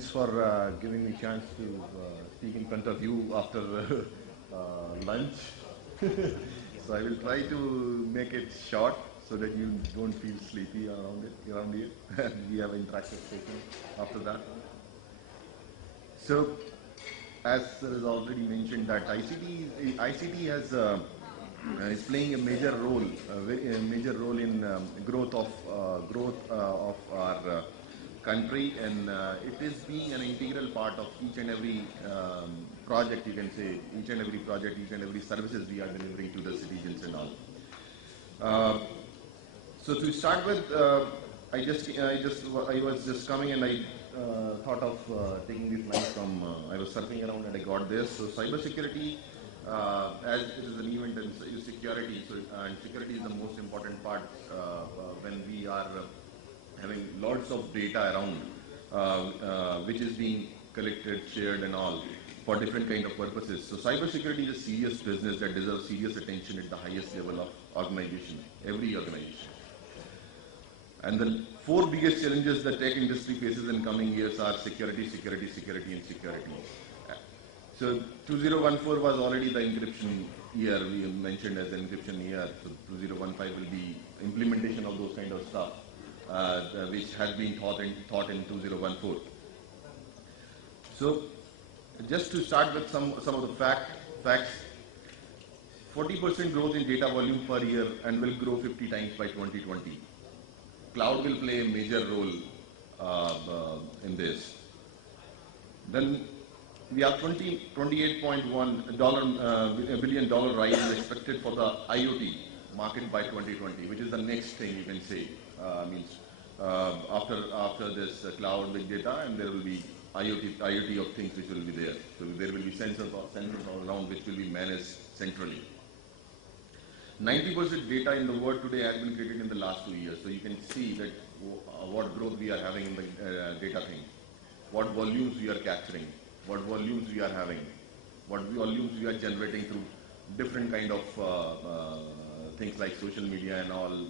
Thanks for giving me a chance to speak in front of you after lunch. So I will try to make it short so that you don't feel sleepy around here. We have an interactive session after that. So, as is already mentioned, that ICT has is playing a major role, in growth of our country, and it is being an integral part of each and every project. You can say each and every project, each and every services we are delivering to the citizens and all. So to start with, I was just coming and I thought of taking this line from, I was surfing around and I got this. So cybersecurity, as it is an event in security, so and security is the most important part when we are having lots of data around, which is being collected, shared and all for different kind of purposes. So cybersecurity is a serious business that deserves serious attention at the highest level of organization, every organization. And the four biggest challenges the tech industry faces in coming years are security, security, security and security. So 2014 was already the encryption year, we mentioned as the encryption year. So 2015 will be implementation of those kind of stuff, which has been taught in 2014. So just to start with some of the facts, 40% growth in data volume per year and will grow 50 times by 2020. Cloud will play a major role in this. Then we have $28.1 billion rise is expected for the IoT market by 2020, which is the next thing you can say. After this cloud big data, and there will be IoT of things which will be there. So there will be sensors all around which will be managed centrally. 90% data in the world today has been created in the last 2 years. So you can see that what growth we are having in the data thing, what volumes we are capturing, what volumes we are having, what volumes we are generating through different kind of things like social media and all,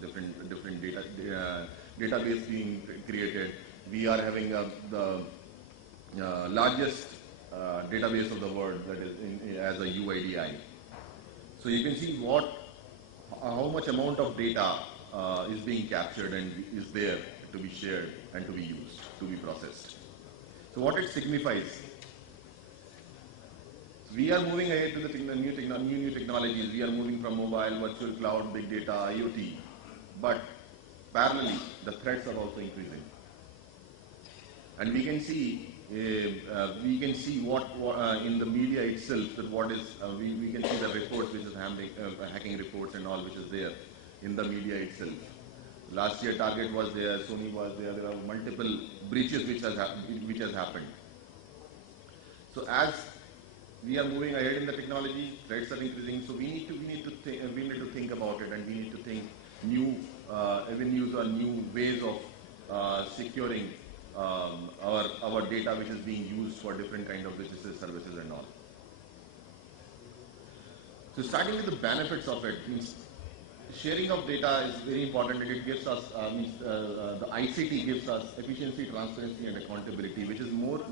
different database being created. We are having the largest database of the world, that is as a UIDI. So you can see how much amount of data is being captured and is there to be shared and to be used, to be processed. So what it signifies, we are moving ahead to the new technologies. We are moving from mobile, virtual cloud, big data, IoT, but parallelly the threats are also increasing. And we can see what in the media itself, that what is, we can see the reports which is hacking reports and all which is there in the media itself. Last year Target was there, Sony was there, there are multiple breaches which has happened. So as we are moving ahead in the technology, threats are increasing, so we need to think about it, and we need to think new avenues or new ways of securing our data which is being used for different kind of businesses, services and all. So starting with the benefits of it, means sharing of data is very important, and it gives us, the ICT gives us efficiency, transparency and accountability, which is most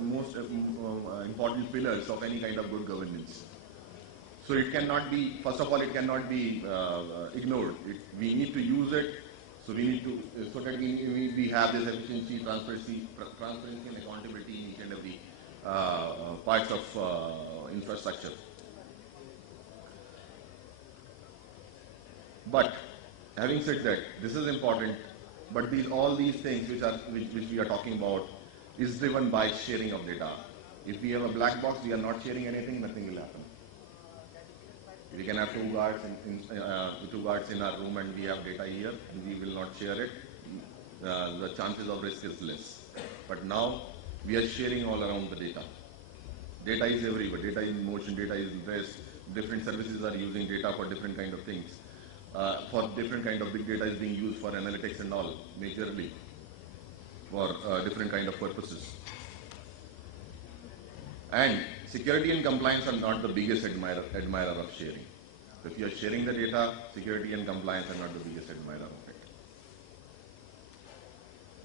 important pillars of any kind of good governance. So it cannot be, first of all, it cannot be ignored. We need to use it. So we need to, so that we have this efficiency, transparency and accountability in each and every parts of infrastructure. But having said that, this is important. But all these things which we are talking about is driven by sharing of data. If we have a black box, we are not sharing anything, nothing will happen. We can have two guards in our room and we have data here, we will not share it. The chances of risk is less. But now we are sharing all around the data. Data is everywhere. Data is in motion, data is in rest. Different services are using data for different kind of things. For different kind of big data is being used for analytics and all, majorly for different kind of purposes. And security and compliance are not the biggest admirer of sharing. So if you are sharing the data, security and compliance are not the biggest admirer of it.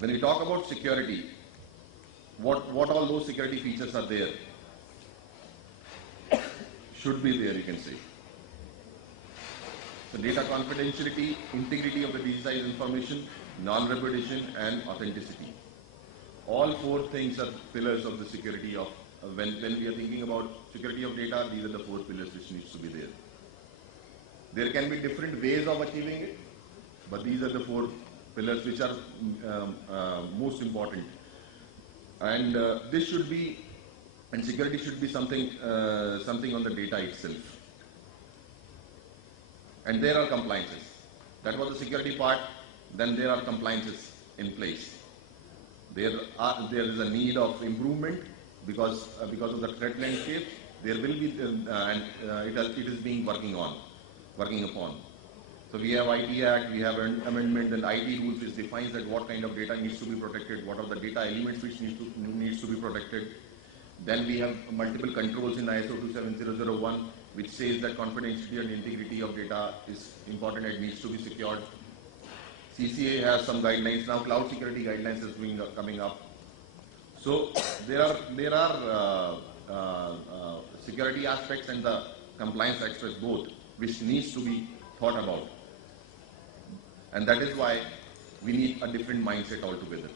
When we talk about security, what all those security features are there, should be there, you can say. So data confidentiality, integrity of the digitized information, non-repetition and authenticity. All four things are pillars of the security of, when we are thinking about security of data, these are the four pillars which needs to be there. There can be different ways of achieving it, but these are the four pillars which are most important. And this should be, and security should be something on the data itself. And there are compliances. That was the security part. Then there are compliances in place. There is a need of improvement because of the threat landscape. There will be, it is being working upon. So we have IT Act, we have an amendment and IT rules which defines that what kind of data needs to be protected, what are the data elements which needs to be protected. Then we have multiple controls in ISO 27001 which says that confidentiality and integrity of data is important and needs to be secured. CCA has some guidelines now. Cloud security guidelines is coming up. So there are security aspects and the compliance aspects both, which needs to be thought about, and that is why we need a different mindset altogether.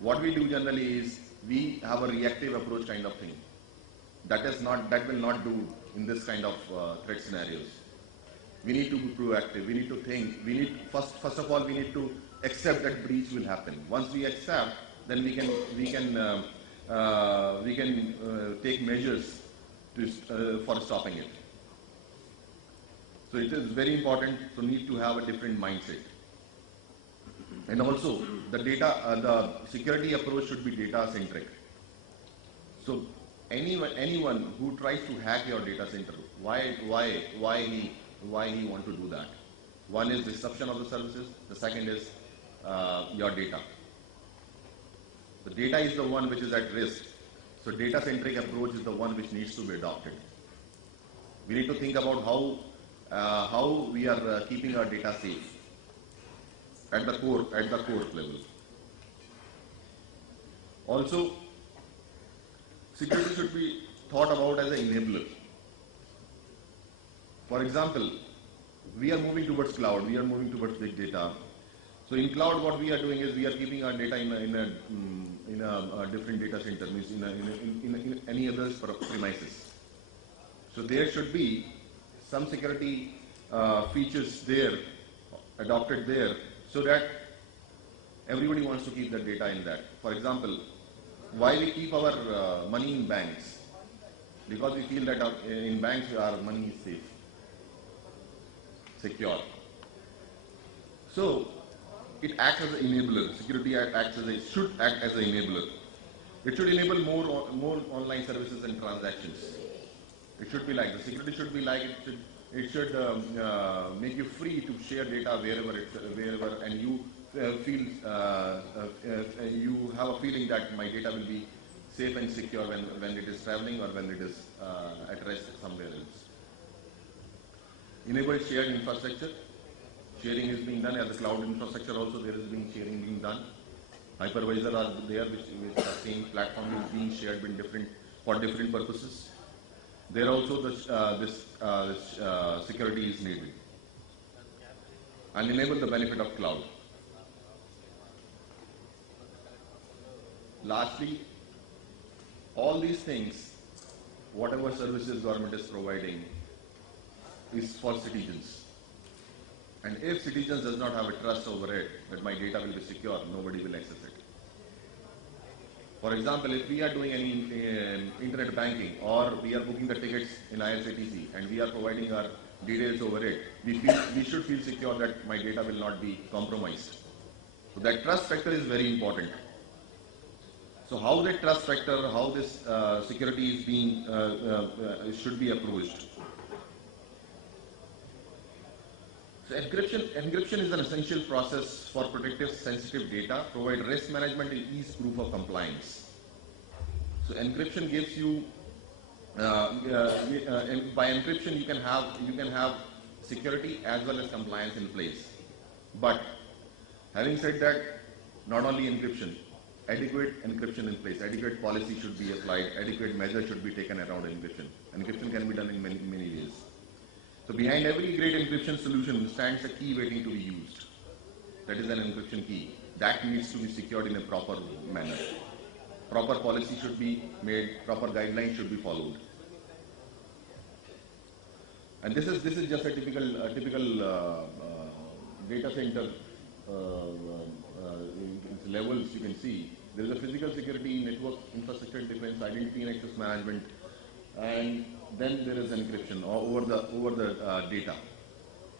What we do generally is we have a reactive approach kind of thing. That will not do in this kind of threat scenarios. We need to be proactive. We need to think. We need first of all we need to accept that breach will happen. Once we accept, then we can take measures for stopping it. So it is very important to need to have a different mindset. And also the the security approach should be data centric. So anyone who tries to hack your data center, why he want to do that? One is disruption of the services. The second is your data. The data is the one which is at risk. So data centric approach is the one which needs to be adopted. We need to think about how we are keeping our data safe at the core level. Also, security should be thought about as an enabler. For example, we are moving towards cloud, we are moving towards big data. So in cloud, what we are doing is we are keeping our data in a different data center, means in any other premises. So there should be some security features there, adopted there, so that everybody wants to keep the data in that. For example, why we keep our money in banks? Because we feel that in banks our money is safe, secure. So it acts as an enabler. Security should act as an enabler. It should enable more online services and transactions. It should be like the security should be like it should make you free to share data wherever, and you feel you have a feeling that my data will be safe and secure when it is traveling or when it is at rest somewhere else. Enable shared infrastructure. Sharing is being done as a cloud infrastructure. Also, there is sharing being done. Hypervisor are there, which the same platform is being shared for different purposes. There also this security is needed, and enable the benefit of cloud. Lastly, all these things, whatever services government is providing, is for citizens. And if citizens does not have a trust over it, that my data will be secure, nobody will access it. For example, if we are doing any internet banking, or we are booking the tickets in IRCTC and we are providing our details over it, we should feel secure that my data will not be compromised. So that trust factor is very important. So how that trust factor, how this security is being should be approached. So encryption is an essential process for protective sensitive data, provide risk management and ease proof of compliance. So encryption gives you, by encryption you can have security as well as compliance in place. But having said that, not only encryption, adequate encryption in place, adequate policy should be applied, adequate measures should be taken around encryption. Encryption can be done in many ways. So behind every great encryption solution stands a key waiting to be used. That is an encryption key. That needs to be secured in a proper manner. Proper policy should be made, proper guidelines should be followed. And this is just a typical data center levels. You can see there is a physical security, network infrastructure defense, identity and access management, and then there is encryption over the data.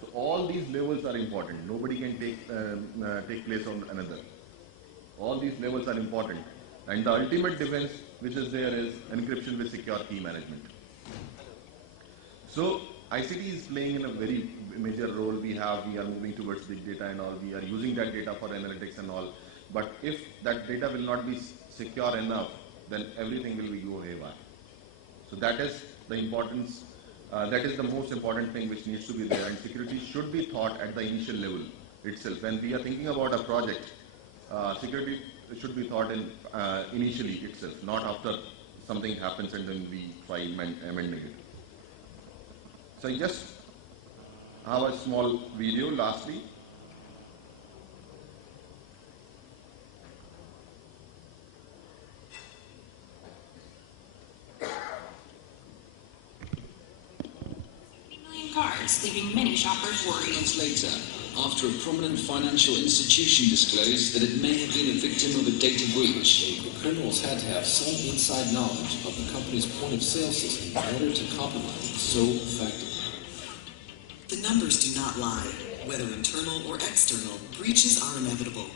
So all these levels are important. Nobody can take place on another. All these levels are important, and the ultimate defense which is there is encryption with secure key management. So ICT is playing in a very major role. We are moving towards big data and all. We are using that data for analytics and all. But if that data will not be secure enough, then everything will go haywire. So that is the importance. That is the most important thing which needs to be there. And security should be thought at the initial level itself. When we are thinking about a project, security should be thought in initially itself, not after something happens and then we try amending it. So I just have a small video lastly. Cards, leaving many shoppers worried. Months later, after a prominent financial institution disclosed that it may have been a victim of a data breach, the criminals had to have some inside knowledge of the company's point-of-sale system in order to compromise it so effectively. The numbers do not lie. Whether internal or external, breaches are inevitable.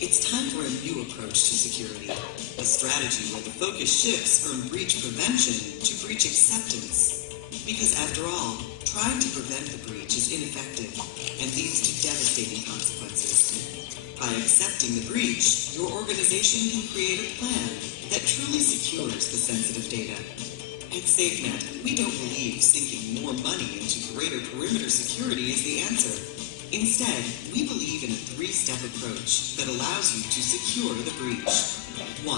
It's time for a new approach to security, a strategy where the focus shifts from breach prevention to breach acceptance. Because after all, trying to prevent the breach is ineffective and leads to devastating consequences. By accepting the breach, your organization can create a plan that truly secures the sensitive data. At SafeNet, we don't believe sinking more money into greater perimeter security is the answer. Instead, we believe in a three-step approach that allows you to secure the breach. 1.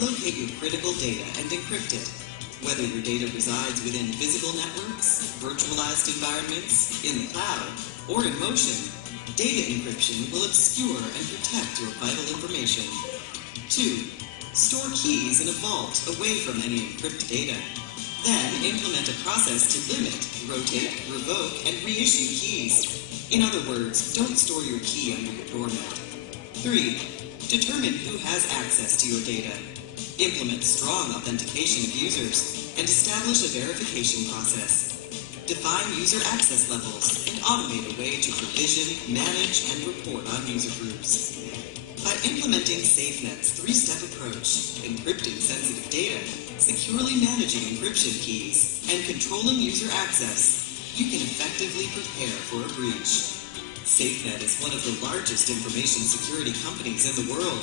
Locate your critical data and encrypt it. Whether your data resides within physical networks, virtualized environments, in the cloud, or in motion, data encryption will obscure and protect your vital information. 2. Store keys in a vault away from any encrypted data. Then implement a process to limit, rotate, revoke, and reissue keys. In other words, don't store your key under your doormat. 3. Determine who has access to your data. Implement strong authentication of users and establish a verification process. Define user access levels and automate a way to provision, manage, and report on user groups. By implementing SafeNet's three-step approach, encrypting sensitive data, securely managing encryption keys, and controlling user access, you can effectively prepare for a breach. SafeNet is one of the largest information security companies in the world.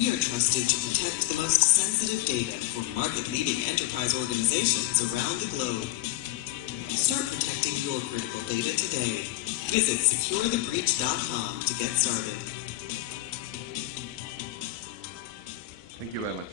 We are trusted to protect the most sensitive data for market-leading enterprise organizations around the globe. Start protecting your critical data today. Visit SecureTheBreach.com to get started. Thank you very much.